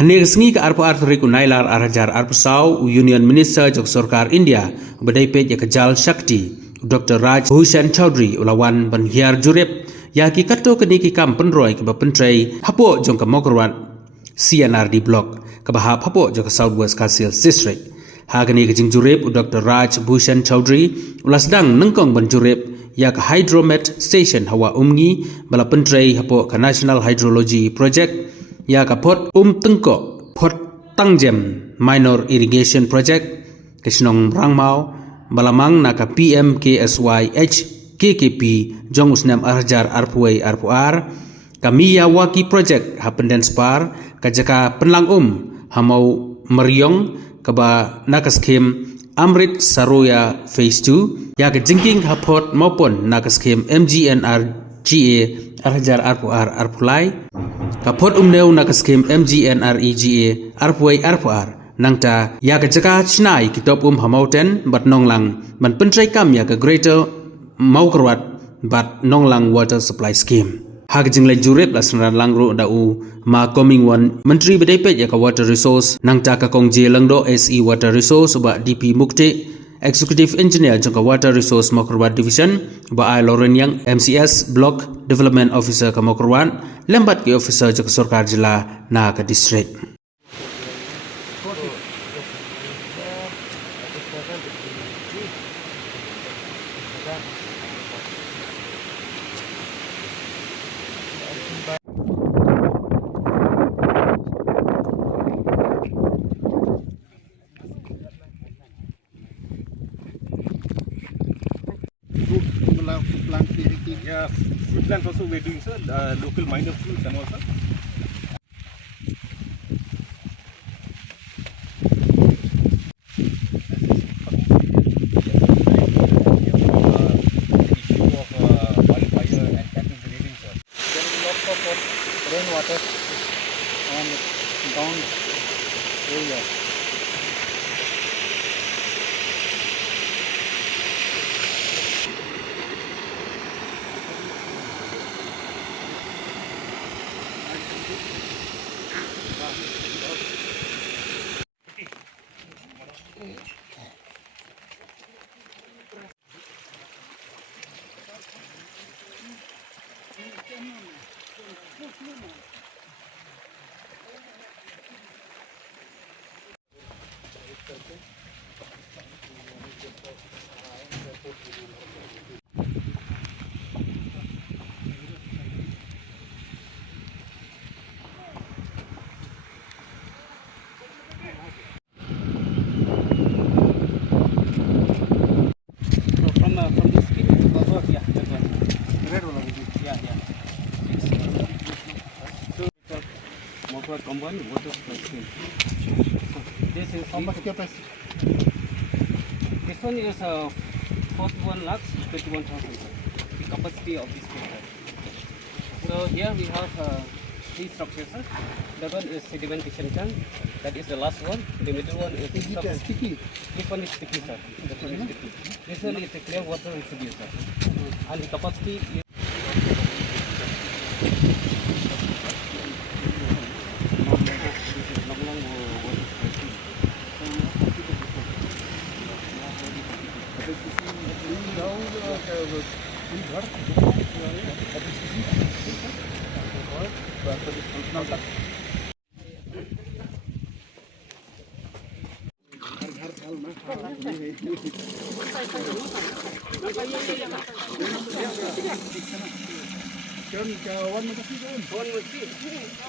Hanegsngi ka arpo arthuri ku nailar arhajar arpo sau Union Minister jok Sarkar India badai pej Jal Shakti Dr. Raj Bhushan Chaudhary ulawan ban hiar jurep ya ki kato kini ki kam penroi ke bapentrai hapo jong ka mokrwan CNRD block ke bahap hapo jok Southwest Kasil District. Hagani ke jing jurep Dr. Raj Bhushan Chaudhary ulasdang nengkong ban jurep ya ka hydromet station hawa umngi bala pentrai hapo ka National Hydrology Project ya ka pot tengko pot tangjem minor irrigation project kesnong rangmau balamang na ka PMKSYH KKP jong usnam arjar arpuai arpuar kamiya waki project hapenden spar kajaka penlang hamau meriong kaba nakaskem Amrit Saroya Phase 2 ya ka jingking hapot maupun nakaskem MGNRGA arjar arpuar arpulai kapot umneu nakaskem MGNREGA arpuai arpuar nangta ya ka jaka chnai kitop hamauten bat nonglang ban pentrai kam ya ka greater maukrwat bat nonglang water supply scheme hak jinglai jurep lasran langro dau ma coming one menteri bedai pet ya ka water resource nangta ka kongje langdo SE water resource ba DP Mukti Executive Engineer jangka Water Resource Mokrwan Division ba ai Lauren Yang MCS Block Development Officer ka Mokrwan lembat ke officer jangka Sarkar Jila na ka district. Yeah, fruit plants also we're doing, sir. Local minor fruits and also. Issue of wildfire and cattle breeding, sir. There is lots of rainwater on down area. From the skin, yeah, that one. Red one, yeah. So Mokwar combined water supply scheme. This is how much capacity? This one is 41 lakhs 21,000. The capacity of this filter. So here we have three structures. Sir. That one is sedimentation tank. That is the last one. The middle one is sticky. This one is sticky, sir. This one is sticky. This one is a clear water residue, sir. And the capacity is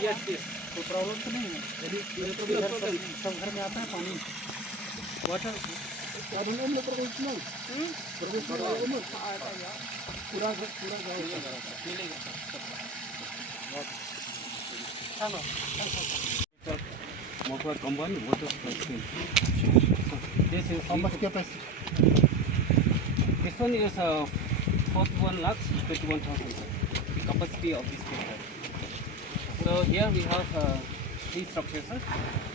yes. तो problem तो नहीं है यदि सब घर में आता है पानी वाटर अब हम लोग को इतना प्रवेश पूरा गाँव मिलेगा Mokwar combined water supply scheme. This is how much capacity? This one is 41 lakhs 21,000. The capacity of this filter. So here we have three structures. Sir.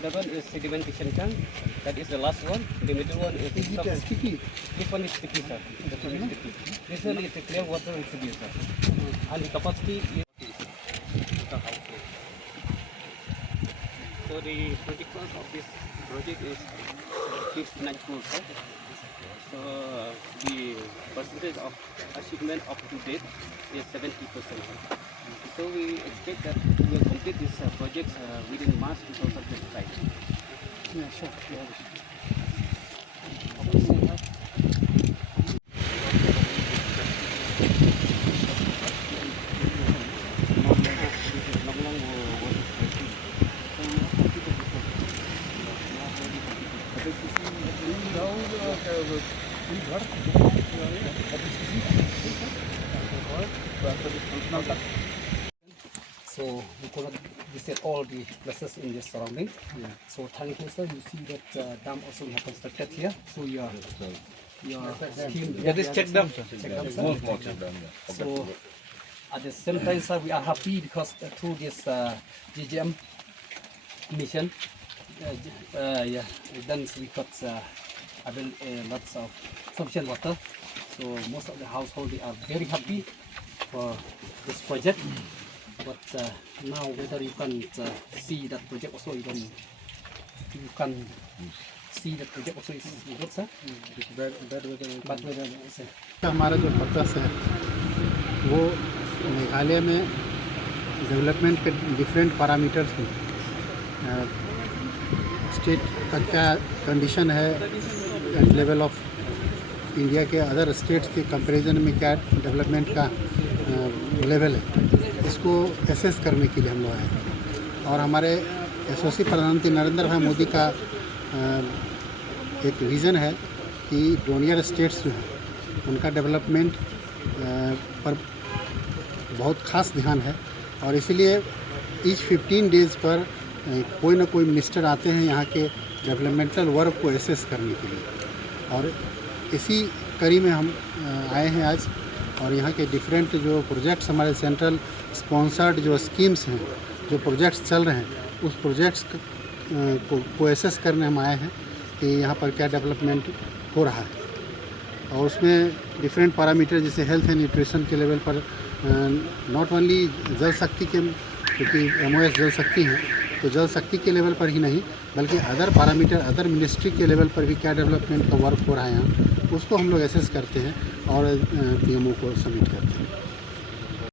That one is sedimentation tank. That is the last one. The middle one is sticky. This one is sticky, sir. This one is sticky. This one is a clear water residue, sir. And the capacity is the house. So the project cost of this project is 59 crores. So the percentage of achievement up to date is 70%. So we expect that we will complete this project within March 2025. Yeah, sure. So we cannot visit all the places in this surrounding. Yeah. So thank you, sir. You see that dam also we have constructed here. So your scheme. Yeah, this check dam, sir. Check dam, sir. Small check dam. So at the same time, sir, we are happy because through this GGM mission, then we got lots of sufficient water. So most of the household they are very happy for this project. But now whether you can see that project also, you can see that project also is good, sir. Bad weather, sir. हमारा जो purpose है वो मेघालय में development के different parameters हैं। State का क्या condition है एट लेवल ऑफ इंडिया के अदर स्टेट्स के कंपैरिजन में क्या डेवलपमेंट का लेवल है, इसको एसेस करने के लिए हम लोग आए हैं। और हमारे यशस्वी प्रधानमंत्री नरेंद्र भाई मोदी का एक विज़न है कि डोनियर स्टेट्स जो हैं उनका डेवलपमेंट पर बहुत ख़ास ध्यान है। और इसीलिए ईच 15 डेज़ पर कोई ना कोई मिनिस्टर आते हैं यहाँ के डेवलपमेंटल वर्क को एसेस करने के लिए। और इसी कड़ी में हम आए हैं आज। और यहाँ के डिफरेंट जो प्रोजेक्ट्स हमारे सेंट्रल स्पॉन्सर्ड जो स्कीम्स हैं, जो प्रोजेक्ट्स चल रहे हैं, उस प्रोजेक्ट्स को एसेस करने हम आए हैं कि यहाँ पर क्या डेवलपमेंट हो रहा है। और उसमें डिफरेंट पैरामीटर जैसे हेल्थ एंड न्यूट्रिशन के लेवल पर नॉट ओनली जल शक्ति के, क्योंकि MOS जल शक्ति हैं, तो जल शक्ति के लेवल पर ही नहीं बल्कि अदर पैरामीटर अदर मिनिस्ट्री के लेवल पर भी क्या डेवलपमेंट का वर्क हो रहा है यहाँ, उसको हम लोग एसेस करते हैं और PMO को सबमिट करते हैं।